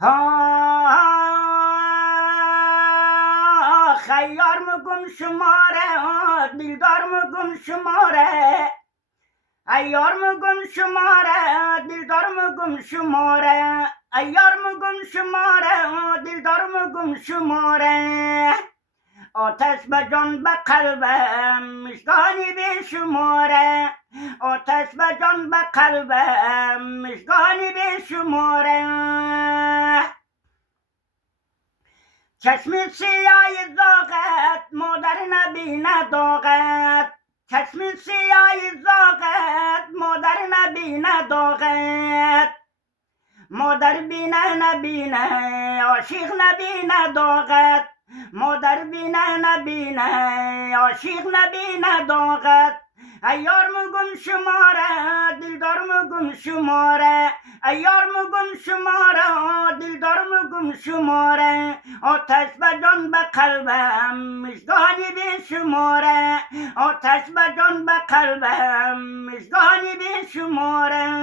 خیار مگم شماره دلدار مگم شماره ایار مگم شماره دلدار مگم شماره ایار مگم شماره دلدار مگم شماره آتش به جان به قلبم مشگانی به شماره آتش به جان به قلبم مشگانی به شماره چشم سیاه زاغت مادر نبینه داغت چشم سیاه زاغت مادر نبینه داغت مادر بینه نبینه عاشق نبینه داغت مادر بینه نبینه عاشق نبینه داغت ایار مگم شماره دلدار مگم شماره ایار مگم شماره دلدار مگم شماره آتش به جان به قلبم مژگانی به شماره آتش به جان به قلبم مژگانی به شماره